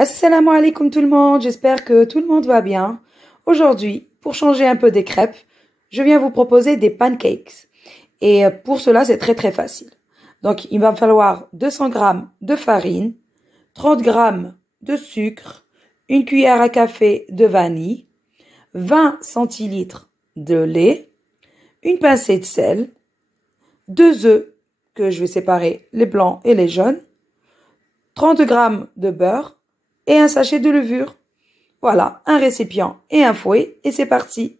Assalamu alaikum tout le monde, j'espère que tout le monde va bien. Aujourd'hui, pour changer un peu des crêpes, je viens vous proposer des pancakes. Et pour cela, c'est très facile. Donc, il va me falloir 200 g de farine, 30 g de sucre, une cuillère à café de vanille, 20 centilitres de lait, une pincée de sel, 2 œufs que je vais séparer les blancs et les jaunes, 30 g de beurre et un sachet de levure. Voilà, un récipient et un fouet et c'est parti.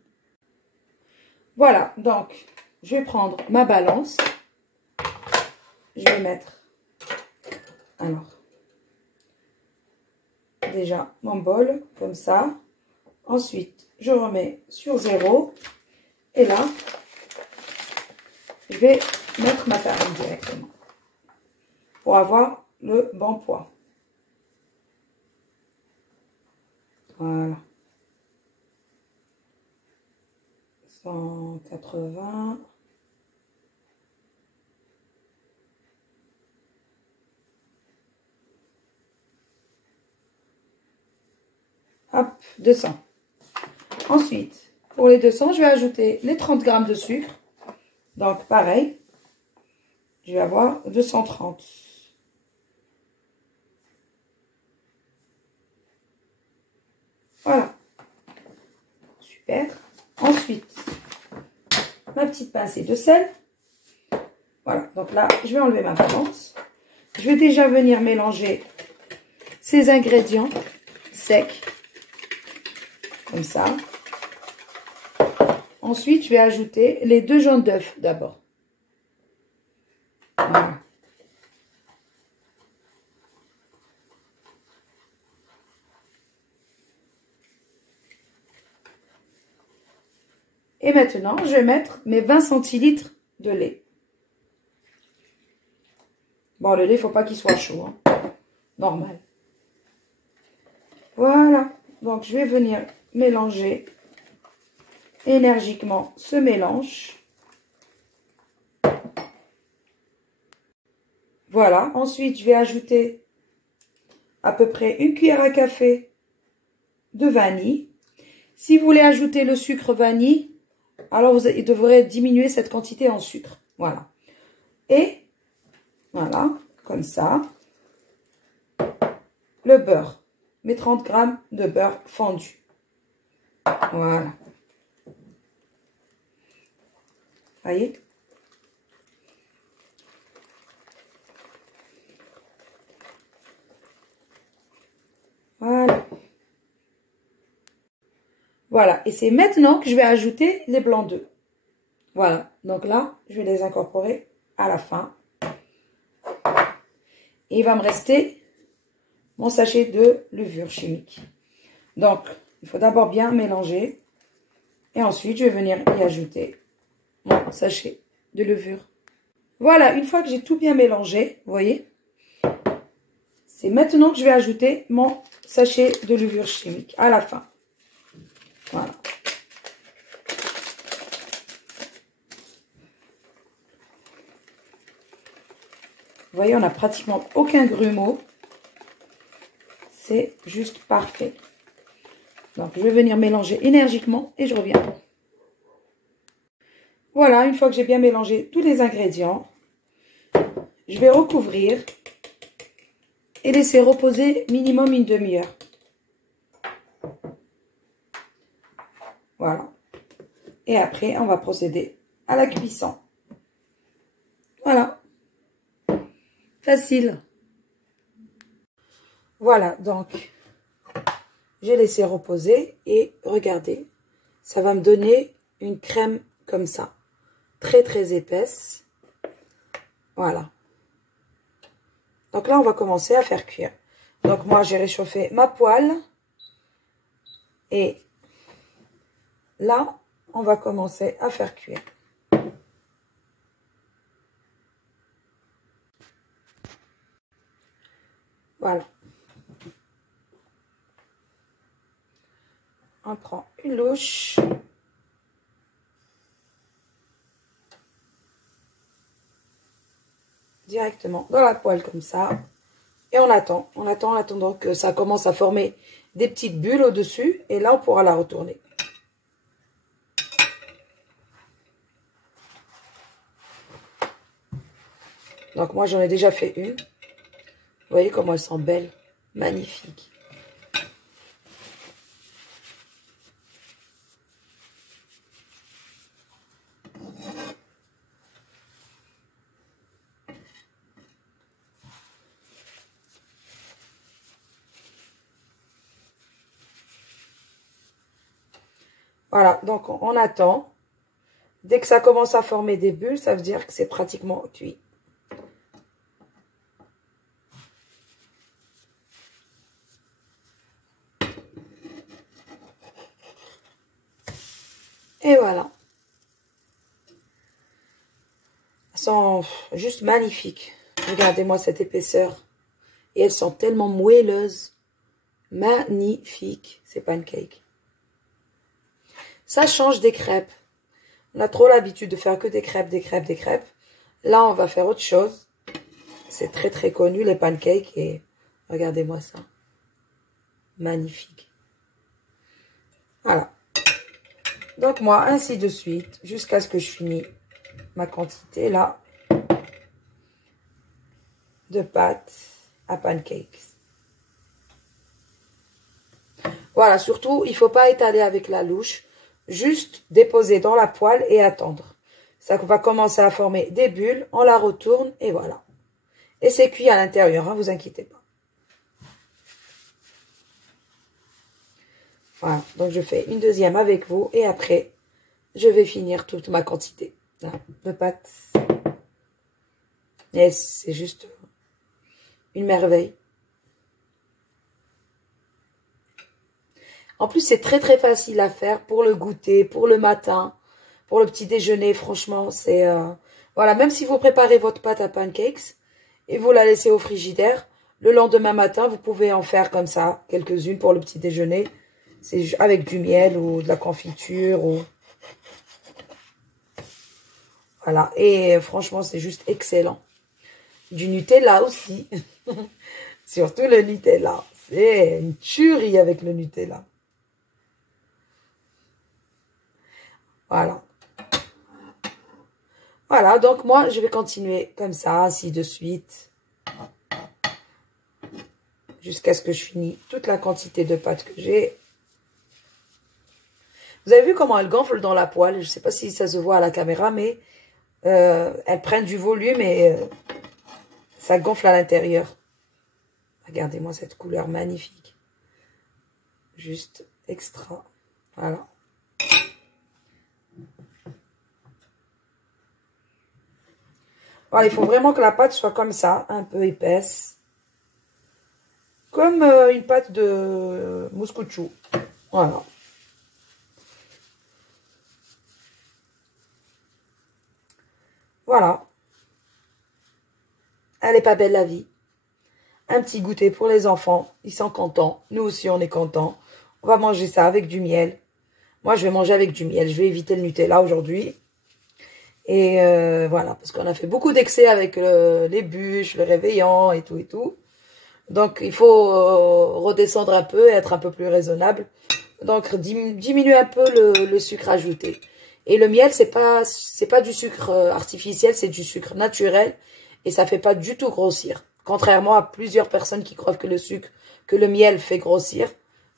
Voilà, donc je vais prendre ma balance. Je vais mettre, alors, déjà mon bol, comme ça. Ensuite, je remets sur 0. Et là, je vais mettre ma farine directement pour avoir le bon poids. Voilà. 180. Hop, 200. Ensuite, pour les 200, je vais ajouter les 30 g de sucre. Donc, pareil, je vais avoir 230. Voilà. Super. Ensuite, ma petite pincée de sel. Voilà. Donc là, je vais enlever ma balance. Je vais déjà venir mélanger ces ingrédients secs. Comme ça. Ensuite, je vais ajouter les 2 jaunes d'œufs d'abord. Voilà. Et maintenant, je vais mettre mes 20 centilitres de lait. Bon, le lait, il ne faut pas qu'il soit chaud. Hein. Normal. Voilà. Donc, je vais venir mélanger énergiquement ce mélange. Voilà. Ensuite, je vais ajouter à peu près une cuillère à café de vanille. Si vous voulez ajouter le sucre vanille, alors vous devrez diminuer cette quantité en sucre. Voilà. Et voilà, comme ça. Le beurre. Mes 30 g de beurre fondu. Voilà. Voyez? Voilà. Voilà. Et c'est maintenant que je vais ajouter les blancs d'œufs. Voilà. Donc là, je vais les incorporer à la fin. Et il va me rester mon sachet de levure chimique. Donc, il faut d'abord bien mélanger. Et ensuite, je vais venir y ajouter mon sachet de levure. Voilà, une fois que j'ai tout bien mélangé, vous voyez, c'est maintenant que je vais ajouter mon sachet de levure chimique à la fin. Voilà. Vous voyez, on n'a pratiquement aucun grumeau. C'est juste parfait. Donc, je vais venir mélanger énergiquement et je reviens. Voilà, une fois que j'ai bien mélangé tous les ingrédients, je vais recouvrir et laisser reposer minimum une demi-heure. Voilà. Et après, on va procéder à la cuisson. Voilà. Facile. Voilà, donc, j'ai laissé reposer et regardez, ça va me donner une crème comme ça. Très épaisse. Voilà. Donc là, on va commencer à faire cuire. Donc moi, j'ai réchauffé ma poêle. Et là, on va commencer à faire cuire. Voilà. On prend une louche. Directement dans la poêle comme ça. Et on attend, en attendant que ça commence à former des petites bulles au-dessus. Et là, on pourra la retourner. Donc moi, j'en ai déjà fait une. Vous voyez comment elles sont belles, magnifiques. Voilà, donc on attend. Dès que ça commence à former des bulles, ça veut dire que c'est pratiquement cuit. Et voilà. Elles sont juste magnifiques. Regardez-moi cette épaisseur. Et elles sont tellement moelleuses. Magnifiques, ces pancakes. Ça change des crêpes. On a trop l'habitude de faire que des crêpes, des crêpes, des crêpes. Là, on va faire autre chose. C'est très, très connu, les pancakes. Et regardez-moi ça. Magnifique. Voilà. Donc, moi, ainsi de suite, jusqu'à ce que je finis ma quantité, là, de pâtes à pancakes. Voilà, surtout, il ne faut pas étaler avec la louche. Juste déposer dans la poêle et attendre. Ça va commencer à former des bulles. On la retourne et voilà. Et c'est cuit à l'intérieur, hein, vous inquiétez pas. Voilà, donc je fais une deuxième avec vous. Et après, je vais finir toute ma quantité de pâtes. Et c'est juste une merveille. En plus, c'est très très facile à faire pour le goûter, pour le matin, pour le petit déjeuner. Franchement, c'est... voilà, même si vous préparez votre pâte à pancakes et vous la laissez au frigidaire, le lendemain matin, vous pouvez en faire comme ça, quelques-unes pour le petit déjeuner. C'est avec du miel ou de la confiture. Ou... Voilà, et franchement, c'est juste excellent. Du Nutella aussi. Surtout le Nutella. C'est une tuerie avec le Nutella. Voilà. Voilà, donc moi, je vais continuer comme ça, ainsi de suite. Jusqu'à ce que je finis toute la quantité de pâtes que j'ai. Vous avez vu comment elles gonflent dans la poêle? Je ne sais pas si ça se voit à la caméra, mais elles prennent du volume et ça gonfle à l'intérieur. Regardez-moi cette couleur magnifique. Juste extra. Voilà. Voilà, il faut vraiment que la pâte soit comme ça, un peu épaisse. Comme une pâte de mouscouchou. Voilà. Voilà. Elle est pas belle la vie. Un petit goûter pour les enfants. Ils sont contents. Nous aussi, on est contents. On va manger ça avec du miel. Moi, je vais manger avec du miel. Je vais éviter le Nutella aujourd'hui. Et voilà, parce qu'on a fait beaucoup d'excès avec les bûches, le réveillon et tout et tout. Donc, il faut redescendre un peu et être un peu plus raisonnable. Donc, diminuer un peu le sucre ajouté. Et le miel, c'est pas du sucre artificiel, c'est du sucre naturel. Et ça fait pas du tout grossir. Contrairement à plusieurs personnes qui croient que le miel fait grossir.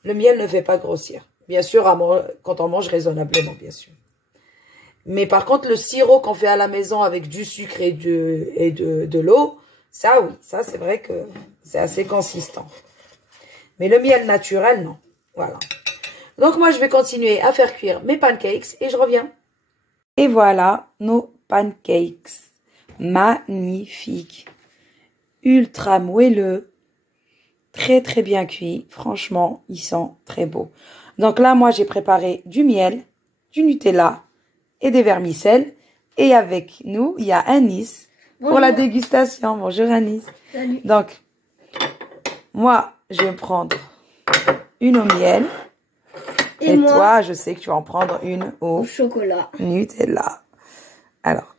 Le miel ne fait pas grossir. Bien sûr, quand on mange raisonnablement, bien sûr. Mais par contre, le sirop qu'on fait à la maison avec du sucre et de l'eau, ça oui, ça c'est vrai que c'est assez consistant. Mais le miel naturel, non. Voilà. Donc moi, je vais continuer à faire cuire mes pancakes et je reviens. Et voilà nos pancakes. Magnifiques. Ultra moelleux. Très très bien cuits. Franchement, ils sont très beaux. Donc là, moi, j'ai préparé du miel, du Nutella et des vermicelles. Et avec nous, il y a Anis pour la dégustation. Bonjour Anis. Salut. Donc, moi, je vais prendre une au miel. Et moi, toi, je sais que tu vas en prendre une au chocolat. Nutella. Alors,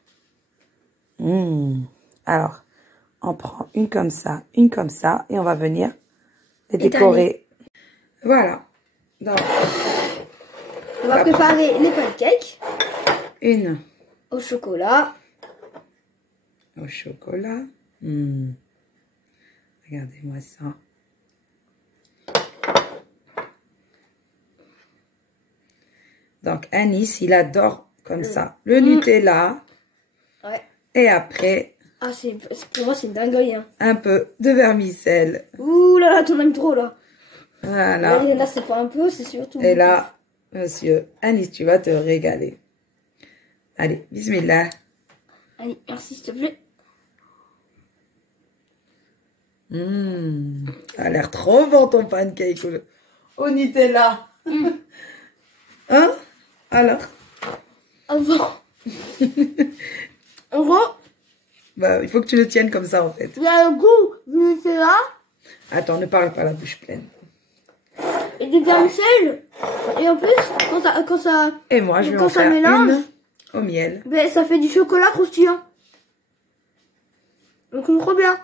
alors, on prend une comme ça, et on va venir les décorer. Voilà. Donc, on va préparer les pancakes. Une au chocolat. Au chocolat. Regardez-moi ça. Donc, Anis, il adore comme ça. Le Nutella. Ouais. Et après... Ah, pour moi, c'est une dinguerie. Hein. Un peu de vermicelle. Ouh là là, t'en aimes trop, là. Voilà. Là, c'est pas un peu, c'est surtout... Et là, monsieur Anis, tu vas te régaler. Allez, bismillah. Allez, merci, s'il te plaît. Ça a l'air trop bon ton pancake au Nutella. Hein? Alors? En gros, bah, il faut que tu le tiennes comme ça en fait. Il y a le goût du Nutella. Attends, ne parle pas la bouche pleine. Et du vermicelle. Et en plus, quand ça et moi, je vais en ça faire mélange, une au miel. Ben, ça fait du chocolat croustillant. Donc c'est trop bien.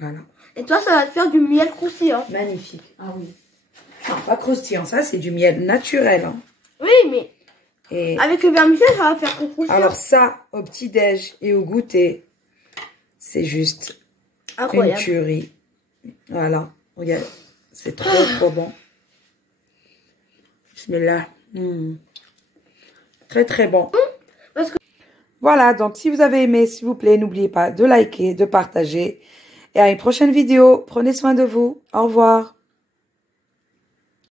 Voilà. Et toi, ça va te faire du miel croustillant. Magnifique. Ah oui. Non, pas croustillant, ça c'est du miel naturel. Hein. Oui, mais et avec le vermicelle, ça va faire croustillant. Alors ça, au petit-déj et au goûter, c'est juste incroyable. Une tuerie. Voilà. Regarde, c'est trop bon. Bismillah. Très bon. Parce que... Voilà, donc si vous avez aimé, s'il vous plaît, n'oubliez pas de liker, de partager. Et à une prochaine vidéo. Prenez soin de vous. Au revoir.